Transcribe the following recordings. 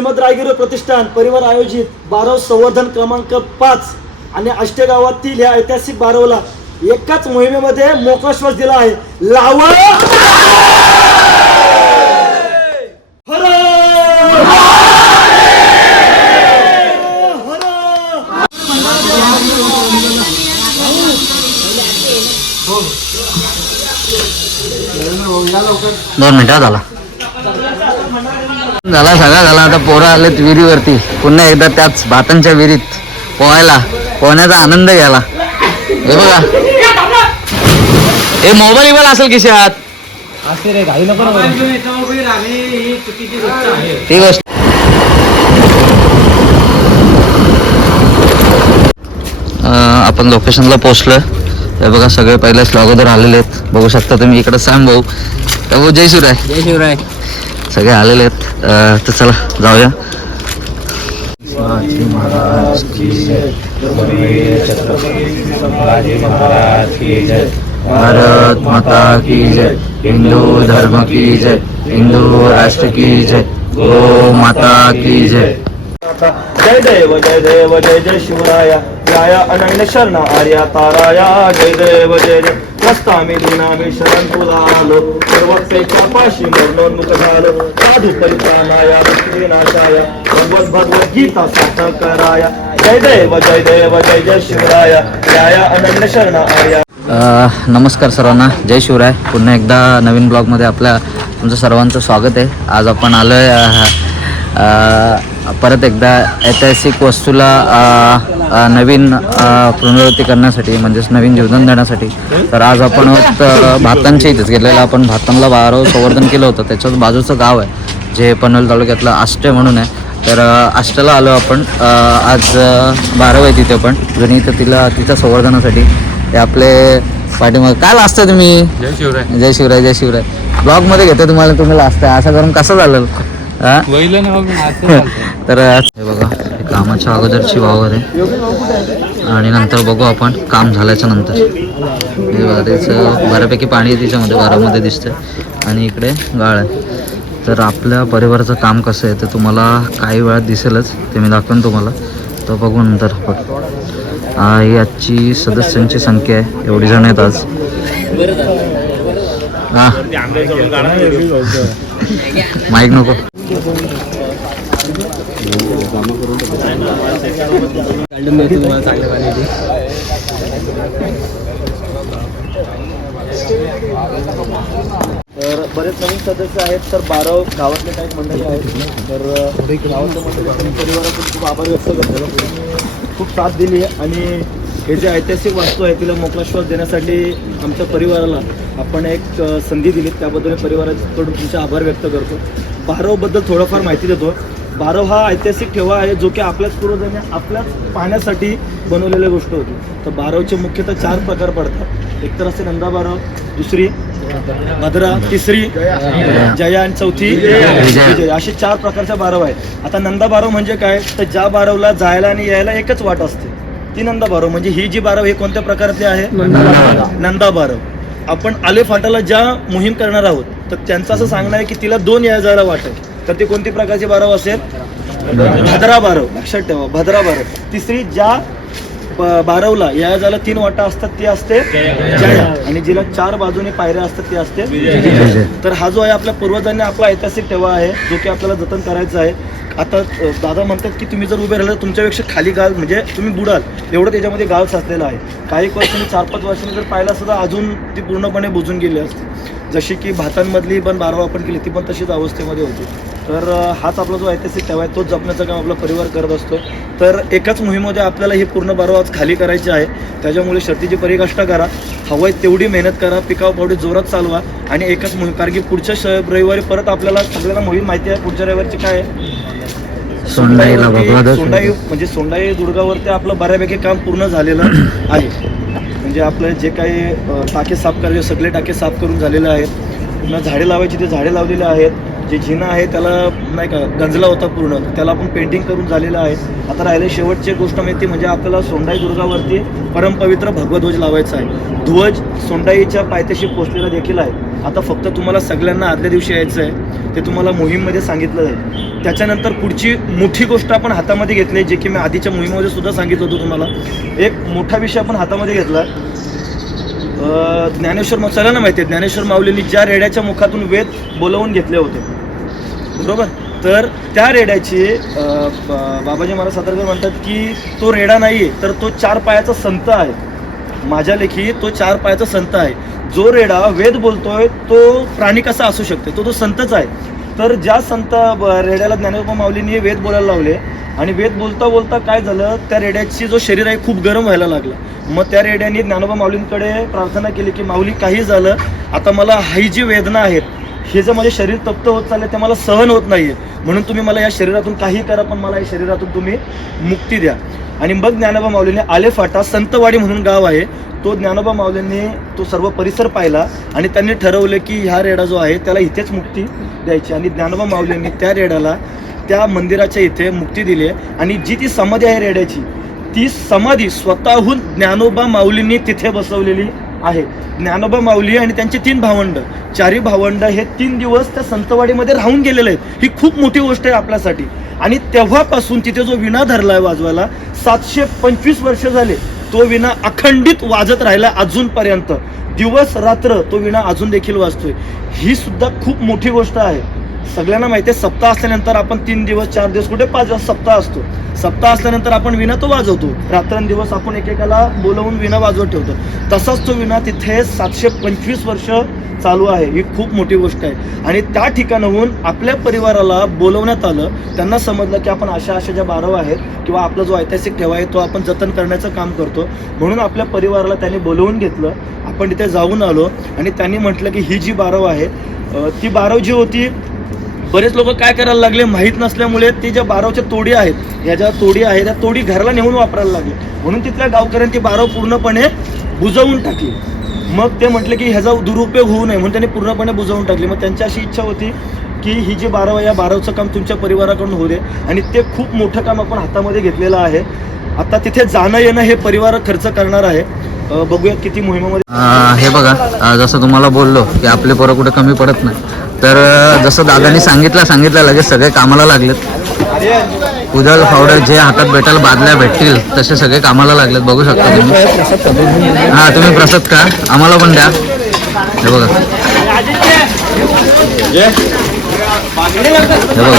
अहमद रायगिरी प्रतिष्ठान परिवार आयोजित बारव संवर्धन क्रमांक पाच आणि अष्टगावातील गावातील ऐतिहासिक बारवला एकाच मोहिमेमध्ये मोकळा श्वास दिला आहे. लाव! दोन मिनिटं झाला. झाला सगळा झाला. आता पोरं आलेत विहिरीवरती. पुन्हा एकदा त्याच भातांच्या विहिरीत पोहायला पोहण्याचा आनंद घ्यायला. हे बघा. हे मोबाईल इबाईल असेल खिशात ती गोष्ट. आपण लोकेशनला पोहोचलोय. हे बघा सगळे पहिले अगोदर आलेले आहेत. बघू शकता तुम्ही इकडे सांग भाऊ. भाऊ जय शिवराय. जय शिवराय. सगळे आलेले आहेत. तर चला जाऊया. भारत माता की जय. हिंदू धर्म की जय. हिंदू राष्ट्र की जय. गो माता की जय. जय देव जय देव जय जय शिवराया। याया अनन्य शरण आर्या ताराया। जय देव जय जय। नसतामी दिनामी शरण तुला आलो सर्वपेक्षा पाशी मरणोन्मुख झालो। साधू परित्राणाया विनाशाया। भगवत भगवत गीता साथ कराया। जय देव जय देव जय जय शिवराया। याया अनन्य शरण आर्या। नमस्कार सर्वांना. जय शिवराय. पुन्हा एकदा नवीन ब्लॉगमध्ये आपल्या तुमचं सर्वांचं स्वागत आहे. आज आपण आलो आहे परत एकदा ऐतिहासिक वस्तूला नवीन पुनरावृत्ती करण्यासाठी म्हणजेच नवीन जीवदान देण्यासाठी. तर आज आपण भातांच्या इथेच गेलेलं. आपण भातांना बाराव संवर्धन केलं होतं. त्याच्याच बाजूचं गाव आहे जे पनवेल तालुक्यातलं आष्टे म्हणून आहे. तर अ, आष्टेला आलो आपण. आज बाराव आहे तिथे पण. जुनी तर तिला तिच्या संवर्धनासाठी. ते आपले पाठीमाग काय लाजता तुम्ही? जय शिवराय. जय शिवराय जय शिवराय. ब्लॉगमध्ये घेते तुम्हाला तुम्ही लाजताय. असं करून कसं झालं तर हे बघा कामाच्या अगोदरची वावर आहे. आणि नंतर बघू आपण काम झाल्याच्यानंतर. त्याचं बऱ्यापैकी पाणी आहे तिच्यामध्ये वारामध्ये दिसतंय. आणि इकडे गाळ आहे. तर आपल्या परिवाराचं काम कसं आहे ते तुम्हाला काही वेळात दिसेलच. ते मी दाखवेन तुम्हाला. तर बघू नंतर आपण. हा, ही आजची सदस्यांची संख्या आहे. एवढी जण आहेत आज. हा माईक नको. तुम्हाला चांगल्या पाण्याची तर बरेच नवीन सदस्य आहेत तर बारा गावातले काही मंडळी आहेत. तर अ, गावातल्या मंडळी परिवारातून खूप आभार व्यक्त करतो. खूप साथ दिली आणि हे जे ऐतिहासिक वास्तू आहे तिला मोकळा श्वास देण्यासाठी आमच्या परिवाराला आपण एक संधी दिली. त्याबद्दल परिवाराकडून तुमचे आभार व्यक्त करतो. बारावबद्दल थोडंफार माहिती देतो. बारव हा ऐतिहासिक ठेवा आहे जो की आपल्याच पूर्वजांनी आपल्याच पाहण्यासाठी बनवलेली गोष्ट होती. तर बारवचे मुख्यतः चार प्रकार पडतात. एक तर असते नंदा बारव दुसरी भद्रा तिसरी जया आणि चौथी विजय. असे चार प्रकारच्या बारव आहेत. आता नंदा बारव म्हणजे काय? तर ज्या बारवला जायला आणि यायला एकच वाट असते. ती नंदा बारव म्हणजे ही जी बारव हे कोणत्या प्रकारातली आहे? नंदा बारव. आपण आले फाटाला ज्या मोहीम करणार आहोत तर त्यांचं असं सांगणं आहे की तिला दोन या जायला वाट तर ती कोणती प्रकारची बारव असेल? भद्रा बारव. लक्षात ठेवा भद्रा बारव. तिसरी ज्या बारवला या जायला तीन वाटा असतात ती असते जया. आणि जिला चार बाजूने पायऱ्या असतात ती असते तर हा जो आहे आपल्या पूर्वजांनी आपला ऐतिहासिक ठेवा आहे जो की आपल्याला जतन करायचा आहे. आता दादा म्हणतात की तुम्ही जर उभे राहिलं तर तुमच्यापेक्षा खाली गाव म्हणजे तुम्ही बुडाल. एवढं त्याच्यामध्ये गाव साचलेलं आहे. काही वर्षांनी चार पाच वर्षांनी जर पाहिलं असतं तर अजून ती पूर्णपणे बुजून गेली असते. जशी की भातांमधली पण बारवा आपण केली ती पण तशीच अवस्थेमध्ये होती. तर हाच आपला जो ऐतिहासिक ठेवा आहे तोच जपण्याचं काम आपला परिवार करत असतो. तर एकाच मोहिमेमध्ये आपल्याला ही पूर्ण बारवा आज खाली करायची आहे. त्याच्यामुळे शर्तीची परिकाष्ठा करा. हवंय तेवढी मेहनत करा पिकाव पावडी जोरात चालवा आणि एकाच मोहीम कारण की पुढच्या श रविवारी परत आपल्याला सगळ्यांना मोहीम माहिती आहे पुढच्या रविवारची काय आहे? सोंडाईला सोंडाई म्हणजे सोंडाई दुर्गावरती आपलं बऱ्यापैकी काम पूर्ण झालेलं आहे. म्हणजे आपलं जे काही टाके साफ करायचे सगळे टाके साफ करून झालेले आहेत. पुन्हा झाडे लावायची ते झाडे लावलेले आहेत. जे जिना आहे त्याला नाही का गंजला होता पूर्ण त्याला आपण पेंटिंग करून झालेलं आहे. आता राहिले शेवटची गोष्ट माहिती म्हणजे आपल्याला सोंडाई दुर्गावरती परमपवित्र भगवध्वज लावायचा आहे. ध्वज सोंडाईच्या पायथ्याशी पोचलेला देखील आहे. आता फक्त तुम्हाला सगळ्यांना आदल्या दिवशी यायचं आहे ते तुम्हाला मोहीममध्ये सांगितलं जाईल. त्याच्यानंतर पुढची मोठी गोष्ट आपण हातामध्ये घेतली जे की मी आधीच्या मोहिमेमध्ये सुद्धा सांगितलं होतं तुम्हाला. एक मोठा विषय आपण हातामध्ये घेतला. ज्ञानेश्वर मा- सगळ्यांना माहिती आहे ज्ञानेश्वर माऊलींनी ज्या रेड्याच्या मुखातून वेद बोलवून घेतले होते. बरोबर? तर त्या रेड्याची बाबाजी महाराज सातारकर म्हणतात की तो रेडा नाही आहे तर तो चार पायाचा संत आहे. माझ्या लेखी तो चार पायाचा संत आहे. जो रेडा वेद बोलतोय तो प्राणी कसा असू शकतो? तो तो संतच आहे. तर ज्या संत ब- रेड्याला ज्ञानोबा माऊलींनी वेद बोलायला लावले आणि वेद बोलता बोलता काय झालं त्या रेड्याची जो शरीर आहे खूप गरम व्हायला लागला. मग त्या रेड्याने ज्ञानोबा माऊलींकडे प्रार्थना केली की माऊली काही झालं आता मला ही जी वेदना आहेत हे जे माझे शरीर तप्त होत चालले ते मला सहन होत नाहीये. म्हणून तुम्ही मला या शरीरातून काही करा पण मला या शरीरातून तुम्ही मुक्ती द्या. आणि मग ज्ञानोबा माऊलीने आलेफाटा संतवाडी म्हणून गाव आहे. तो ज्ञानोबा माऊलींनी तो सर्व परिसर पाहिला आणि त्यांनी ठरवलं की ह्या रेडा जो आहे त्याला इथेच मुक्ती द्यायची. आणि ज्ञानोबा माऊलींनी त्या रेड्याला त्या मंदिराच्या इथे मुक्ती दिली आहे. आणि जी ती समाधी आहे रेड्याची ती समाधी स्वतःहून ज्ञानोबा माऊलींनी तिथे बसवलेली आहे. ज्ञानोबा माऊली आणि त्यांचे तीन भावंड. चारी भावंड हे तीन दिवस त्या संतवाडीमध्ये राहून गेलेले आहेत. ही खूप मोठी गोष्ट आहे आपल्यासाठी. आणि तेव्हापासून तिथे जो विणा धरला आहे वाजवायला सातशे पंचवीस वर्ष झाले तो विणा अखंडित वाजत राहिला अजूनपर्यंत. दिवस रात्र तो विणा अजून देखील वाजतोय. ही सुद्धा खूप मोठी गोष्ट आहे. सगळ्यांना माहिती आहे सप्ताह असल्यानंतर आपण तीन दिवस चार दिवस कुठे पाच दिवस सप्ताह असतो. सप्ताह असल्यानंतर आपण विणा तो वाजवतो. रात्रंदिवस आपण एकेकाला बोलवून विणा वाजवत ठेवतो. तसाच तो विणा तिथे सातशे पंचवीस वर्ष चालू आहे. ही खूप मोठी गोष्ट आहे. आणि त्या ठिकाणाहून आपल्या परिवाराला बोलवण्यात आलं त्यांना समजलं की आपण अशा अशा ज्या बारव आहेत किंवा आपला जो ऐतिहासिक ठेवा आहे तो आपण जतन करण्याचं काम करतो. म्हणून आपल्या परिवाराला त्यांनी बोलवून घेतलं. आपण तिथे जाऊन आलो आणि त्यांनी म्हटलं की ही जी बारव आहे ती बारव जी होती बरेच लोक काय करायला लागले माहीत नसल्यामुळे ते ज्या बारावच्या तोडी आहेत या ज्या तोडी आहेत त्या तोडी घराला नेऊन वापरायला लागले. म्हणून तिथल्या गावकऱ्यांनी ती बाराव पूर्णपणे बुजवून टाकली. मग ते म्हटले की ह्याचा दुरुपयोग होऊ नये म्हणून त्यांनी पूर्णपणे बुजवून टाकली. मग त्यांची अशी इच्छा होती की ही जी बाराव या बारावचं काम तुमच्या परिवाराकडून होऊ दे. आणि ते खूप मोठं काम आपण हातामध्ये घेतलेलं आहे. आता तिथे जाणं येणं हे परिवार खर्च करणार आहे. बघूया किती मोहिमेमध्ये हे बघा जसं तुम्हाला बोललो की आपले पोरं कुठे कमी पडत नाही. तर जसं दादानी सांगितलं सांगितलं लगेच सगळे कामाला लागलेत. उदळ फावडर जे हातात भेटायला बादल्या भेटतील तसे सगळे कामाला लागलेत. बघू शकता तुम्ही. हा तुम्ही प्रसाद का आम्हाला पण द्या. हे बघा. हे बघा.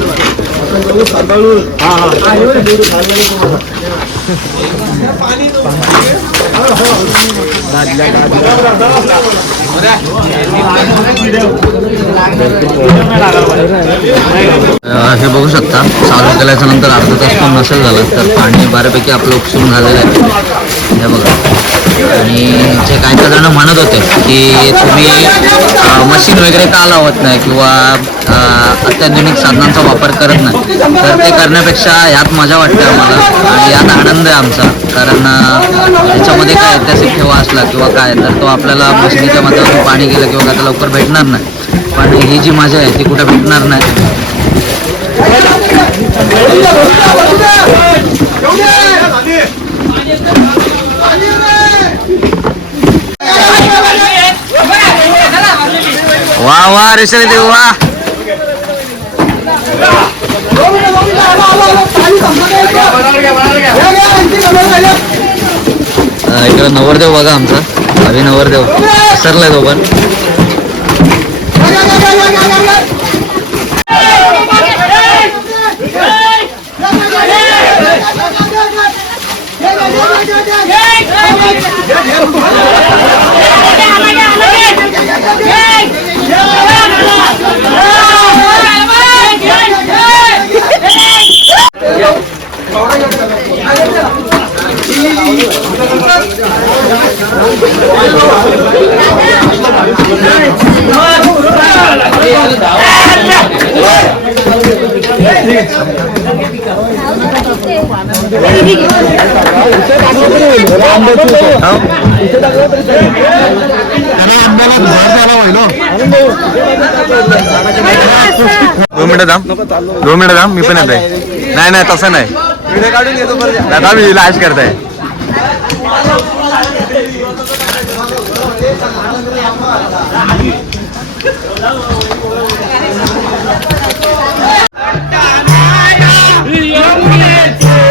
हे बघू शकता चालू केल्याच्यानंतर अर्धा तास पण नसेल झाला तर पाणी बऱ्यापैकी आपलं उपसून झालेलं आहे. हे बघा. आणि जे काही काही जण म्हणत होते की तुम्ही मशीन वगैरे का लावत नाही किंवा अत्याधुनिक साधनांचा वापर करत नाही. तर ते करण्यापेक्षा यात मजा वाटते आम्हाला. आणि यात आनंद आहे आमचा. कारण याच्यामध्ये काय ऐतिहासिक ठेवा असला किंवा काय तर तो आपल्याला मशिनीच्या माध्यमातून पाणी गेलं किंवा काय तर लवकर भेटणार नाही. पण ही जी मजा आहे ती कुठे भेटणार नाही. वा वा रेशमी देव वा अं, इकडे नवरदेव बघा आमचा. अभि नवरदेव. सरलाय तो पण दोन मिनिटं थांब. दोन मिनिटं थांब मी पण येत आहे नाही नाही तसं नाही. दादा मी लाश करताय. शर्टाची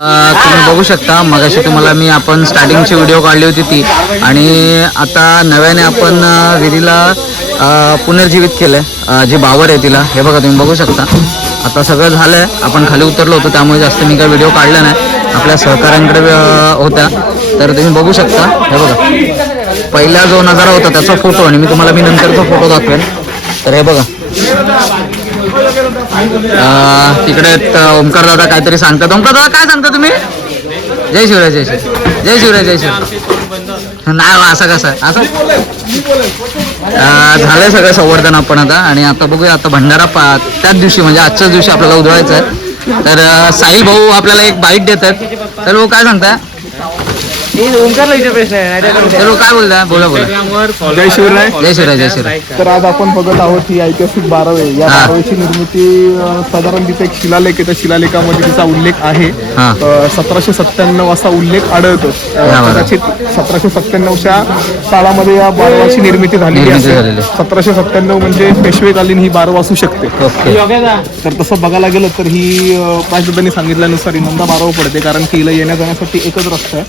अ, तुम्ही बघू शकता मगाशी तुम्हाला मी आपण स्टार्टिंगची व्हिडिओ काढली होती ती. आणि आता नव्याने आपण विहिरीला पुनर्जीवित केलंय. जी बावर आहे तिला हे बघा तुम्ही बघू शकता. आता सगळं झालंय आपण खाली उतरलो होतो त्यामुळे जास्त मी काही व्हिडिओ काढला नाही. आपल्या सहकाऱ्यांकडे होत्या. तर तुम्ही बघू शकता. हे बघा. पहिला जो नजारा होता त्याचा फोटो आणि मी तुम्हाला मी नंतरचा फोटो दाखवेन. तर हे बघा. तिकडे ओमकार दादा काहीतरी सांगतात. ओमकार दादा काय सांगता तुम्ही? जय शिवराय जय शिवराय. जय शिवराय जय शिव नाही असं कसं? असं? झालं झालंय सगळं संवर्धन आपण आता. आणि आता बघूया आता भंडारा पा त्याच दिवशी म्हणजे आजच्याच दिवशी आपल्याला उधळायचं आहे तर साई साहिल भाऊ आपल्याला एक बाईट देतात. तर भाऊ काय तर भाऊ काय बोलताय बोला बोला. जय शिवराय. जय शिवराय जय शिवराय. तर आज आपण बघत आहोत ही ऐतिहासिक बारावे. या. बारावेची निर्मिती साधारण तिथे एक शिलालेख आहे. त्या शिलालेखामध्ये तिचा उल्लेख आहे. हा. सतराशे सत्त्याण्णव असा उल्लेख आढळतो. कदाचित सतराशे सत्त्याण्णवच्या काळामध्ये या बारवाची निर्मिती झालेली असेल. सतराशे सत्त्याण्णव म्हणजे पेशवेकालीन ही बारव असू शकते. तर तसं बघायला गेलं तर ही प्राजदादांनी सांगितल्यानुसार ही नंदा बाराव पडते. कारण की हिला येण्या जाण्यासाठी एकच रस्ता आहे.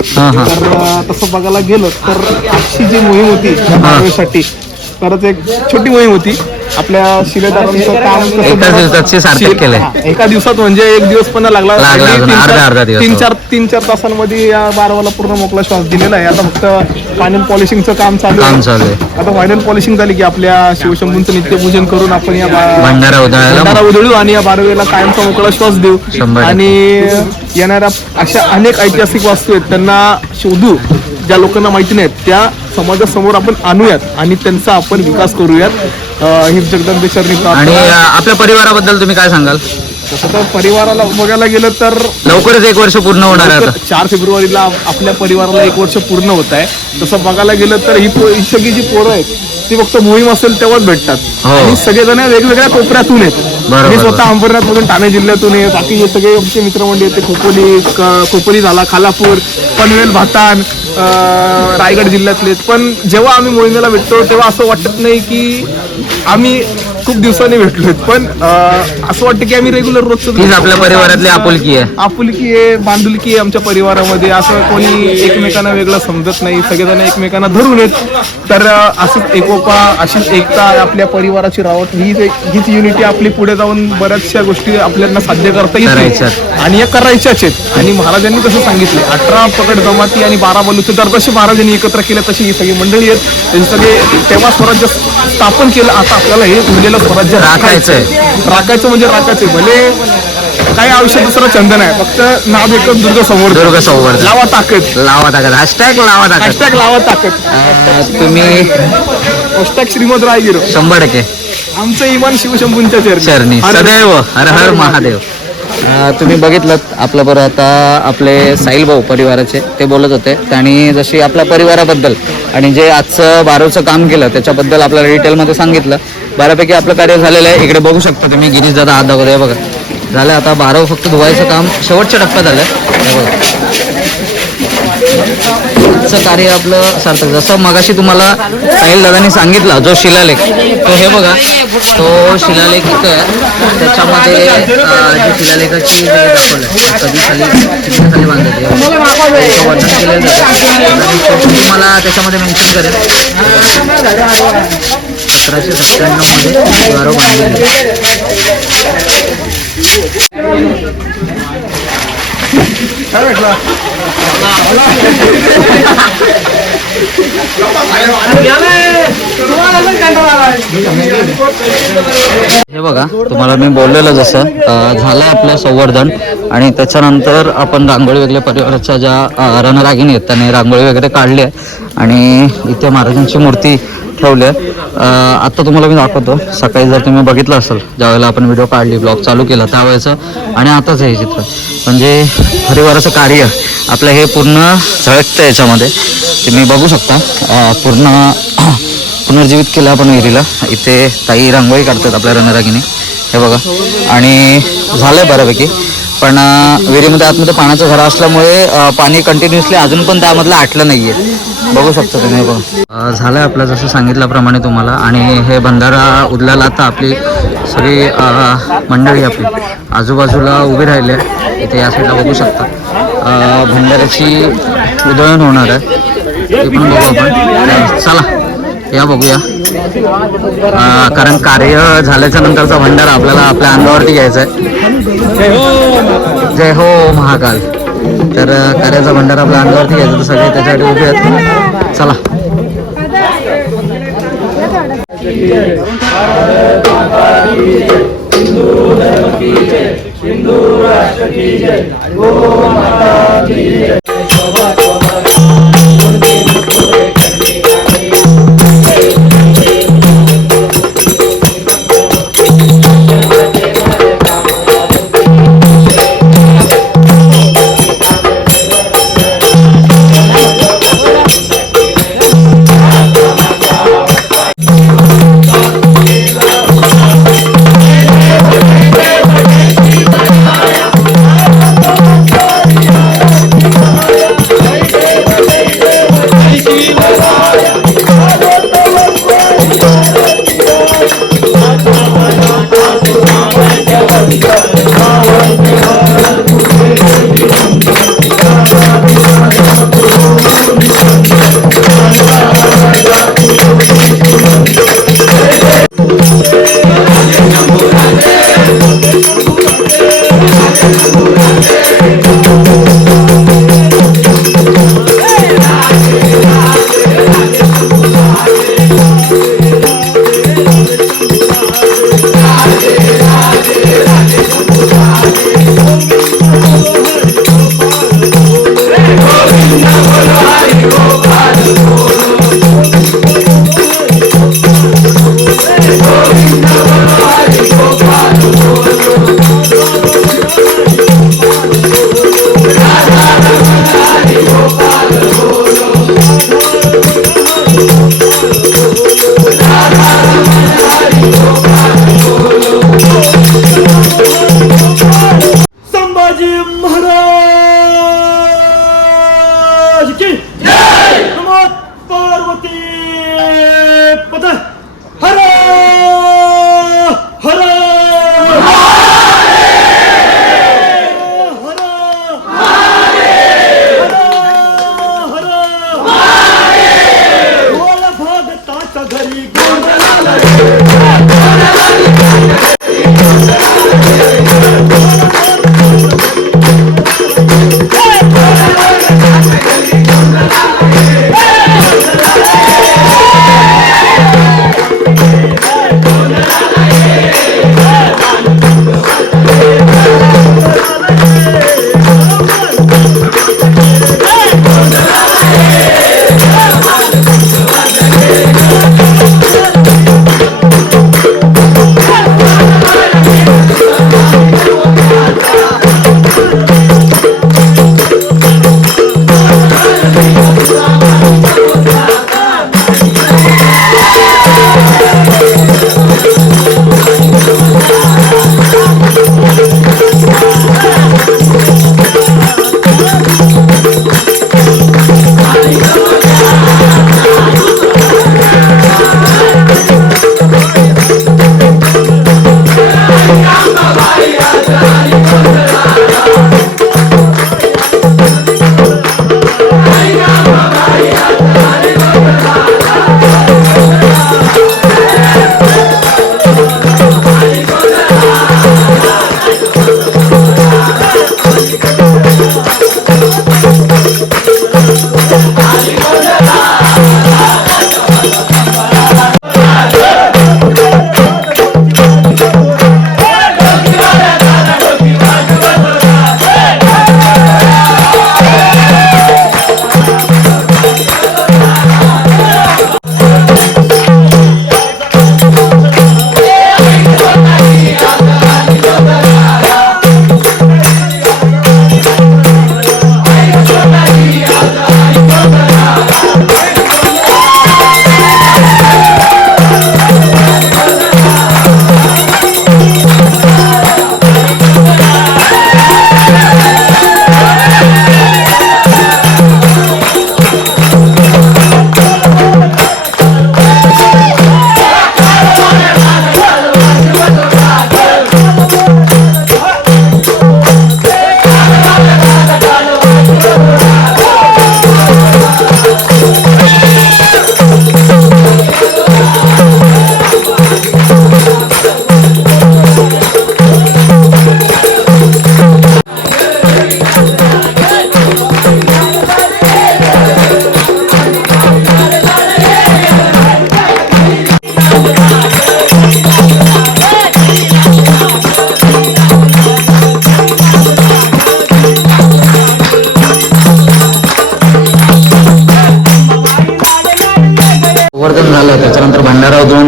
तर तसं बघायला गेलं तर आजची जी मोहीम होती बारावीसाठी तरच एक छोटी मोहीम होती. आपल्या शिलेदारांचं काम दिवसाची केलंय. हा, एका दिवसात म्हणजे एक दिवस पण लागला. तीन अर्धा- चार- अर्धा दिवस तीन. चार तीन चार तासांमध्ये या बारवाला पूर्ण मोकळा श्वास दिलेला आहे. आता फक्त फायनल पॉलिशिंगचं काम चालू काम आहे चालू आहे. आता फायनल पॉलिशिंग झाली की आपल्या शिवशंभूंचं नित्यपूजन करून आपण या बा- भंडारा उधळायला भंडारा उधळू आणि या बारवेला कायमचा मोकळा श्वास देऊ. शंभर टक्के. आणि येणाऱ्या अशा अनेक ऐतिहासिक वास्तू आहेत. त्यांना शोधू ज्या लोकांना माहिती नाहीत त्या समाजासमोर आपण आणूयात आणि त्यांचा आपण विकास करूयात. ही जगदंबे चरणी आणि आपल्या परिवाराबद्दल तुम्ही काय सांगाल? तसं तर परिवाराला बघायला गेलं तर लवकरच एक वर्ष पूर्ण होणार आहे चार फेब्रुवारीला आपल्या परिवाराला एक वर्ष पूर्ण होत आहे. तसं बघायला गेलं तर ही ही सगळी जी पोरं आहेत ती फक्त मोहीम असेल तेव्हाच भेटतात. हो. आणि सगळेजण वेगवेगळ्या कोपऱ्यातून आहेत. मी स्वतः अंबरनाथ मधून ठाणे जिल्ह्यातून आहे. बाकी हे सगळे आमचे मित्रमंडळी आहेत ते खोपोली खोपोली झाला खालापूर पनवेल भातान रायगड जिल्ह्यातले पण जेव्हा आम्ही मोहिंदेला भेटतो तेव्हा असं वाटत नाही की आम्ही खूप दिवसांनी भेटलोय पण अं, असं वाटतं की आम्ही रेग्युलर रोजच हीच आपल्या परिवारातली आपुलकी आहे. आपुलकी आहे बांधुलकी आहे आमच्या परिवारामध्ये. असं कोणी एकमेकांना वेगळं समजत नाही सगळेजण एकमेकांना धरून येत तर अं, असंच एकोपा अशीच एकता आपल्या परिवाराची रावत हीच एक हीच युनिटी आपली पुढे जाऊन बऱ्याचशा गोष्टी आपल्याला साध्य करता येतील. करायच्यात. आणि या करायच्याच आहेत. आणि महाराजांनी कसं सांगितले अठरा पकड जमाती आणि बारा बलुतेदार जसे महाराजांनी एकत्र केले तशी ही सगळी मंडळी आहेत. त्यांचे सगळे तेव्हा स्वराज्य स्थापन केलं आता आपल्याला हे उरलेलं स्वराज्य राखायचंय. राखायचं म्हणजे राखायचं भले काही आयुष्यात दुसरं छंद नाही फक्त नाव एकच दुर्ग समोर दुर्ग संवर्धन. लावा ताकद. लावा ताकद. हॅशटॅग लावा ताकद. हॅशटॅग लावा ताकद. अं, तुम्ही हॅशटॅग श्रीमद रायगिरो. शंभर टक्के. आमचं इमान शिवशंभूंच्या चरणी. सदैव हर हर महादेव. तुम्ही बघितलं आपल्या बरोबर आता आपले साईल भाऊ परिवाराचे ते बोलत होते. आणि जशी आपल्या परिवाराबद्दल आणि जे आजचं बारोचं काम केलं त्याच्याबद्दल आपल्याला डिटेलमध्ये सांगितलं. बऱ्यापैकी आपलं कार्य झालेलं आहे. इकडे बघू शकता तुम्ही गिरीश दादा हात दाखवत आहे बघा. झालं आता बाराव फक्त धुवायचं काम. शेवटच्या टप्प्यात आलं आजचं कार्य आपलं सार्थक. जसं मगाशी तुम्हाला साहिल दादांनी सांगितला जो शिलालेख तो हे बघा. तो शिलालेख इथं आहे. त्याच्यामध्ये जी शिलालेखाची दाखवलं कधी खाली खाली बांधायचे वर्णन केलेलं जातं तुम्हाला त्याच्यामध्ये मेन्शन करेल सतराशे सत्त्याण्णवमध्ये द्वारो बांधलेली आहे. हे बघा तुम्हाला मी बोललेलं जसं झालं झालं आपलं संवर्धन आणि त्याच्यानंतर आपण रांगोळी वगैरे परिवाराच्या ज्या रणरागिणी आहेत त्याने रांगोळी वगैरे काढली आहे आणि इथे महाराजांची मूर्ती ठेवली आहे आत्ता तुम्हाला मी दाखवतो. सकाळी जर तुम्ही बघितलं असेल ज्यावेळेला आपण व्हिडिओ काढली ब्लॉग चालू केला त्यावेळेचं. आणि आताच हे चित्र. म्हणजे परिवाराचं कार्य आपलं हे पूर्ण झळकतं याच्यामध्ये. तुम्ही बघू शकता. पूर्ण पुनर्जीवित केलं आपण विहिरीला. इथे ताई रांगोळी काढतात आपल्या रणरागिनी हे बघा. आणि झालं आहे बऱ्यापैकी. पण विहिरीमध्ये आतमध्ये पाण्याचं झरा असल्यामुळे पाणी कंटिन्युअसली अजून पण त्यामधलं आटलं नाहीये. बघू शकता तुम्ही बघून. झालं झालंय आपलं जसं सांगितल्याप्रमाणे तुम्हाला. आणि हे बंधारा उडल्याला आता आपली सगळी मंडळी आपली आजूबाजूला उभी राहिली आहे. इथे या साईडला बघू शकता. भंडाऱ्याची उधळण होणार आहे. ते पण बघू आपण. चला या बघूया. कारण कार्य झाल्याच्या नंतरचा भंडारा आपल्याला आपल्या अंगावरती घ्यायचा आहे. जय हो महाकाल. तर कार्याचा भंडार आपल्या अंगावरती घ्यायचा तर सगळे त्याच्यासाठी उभे आहेत. चला. हिंदू राष्ट्र की जय गो माता की जय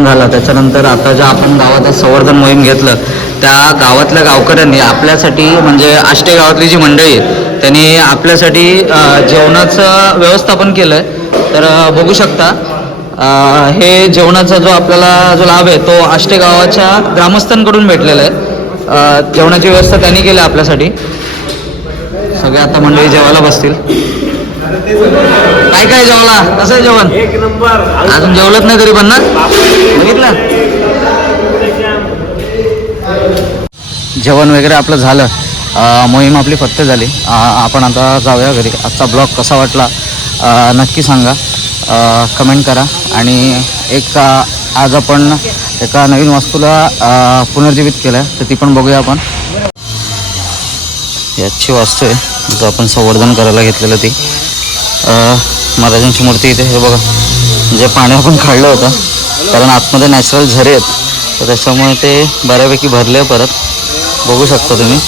झाला. त्याच्यानंतर आता ज्या आपण गावात संवर्धन मोहीम घेतलं त्या गावातल्या गावकऱ्यांनी आपल्यासाठी म्हणजे आष्टे गावातली जी मंडळी आहे त्यांनी आपल्यासाठी जेवणाचं व्यवस्थापन केलं आहे तर बघू शकता हे जेवणाचा जो आपल्याला जो लाभ आहे तो आष्टे गावाच्या ग्रामस्थांकडून भेटलेला आहे. जेवणाची व्यवस्था त्यांनी केली आहे आपल्यासाठी. सगळे आता मंडळी जेवायला बसतील. काय काय जेवला कसं आहे जेवण? एक नंबर. अजून जेवलंच नाही तरी पण ना? बघितलं? जेवण वगैरे आपलं झालं. मोहीम आपली फत्ते झाली. आपण आता जाऊया घरी. आजचा ब्लॉग कसा वाटला नक्की सांगा. कमेंट करा. आणि एक आज आपण एका नवीन वस्तूला पुनर्जीवित केलं आहे तर ती पण बघूया आपण. याची वास्तू आहे. जो आपण संवर्धन करायला घेतलेलं ती. महाराजांची मूर्ती इथे हे बघा जे पाणी आपण काढलं होतं कारण आतमध्ये नॅचरल झरे आहेत. तर त्याच्यामुळे ते बऱ्यापैकी भरले परत. बघू शकता तुम्ही.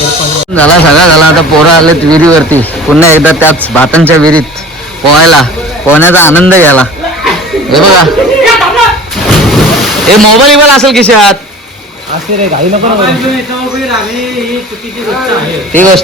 हे झाला सगळा झाला. आता पोरं आलेत विहिरीवरती. पुन्हा एकदा त्याच भातांच्या विहिरीत पोहायला पोहण्याचा आनंद घ्यायला. हे बघा. हे मोबाईल इबाईल असेल किशात? असे रे घाई नको. ती गोष्ट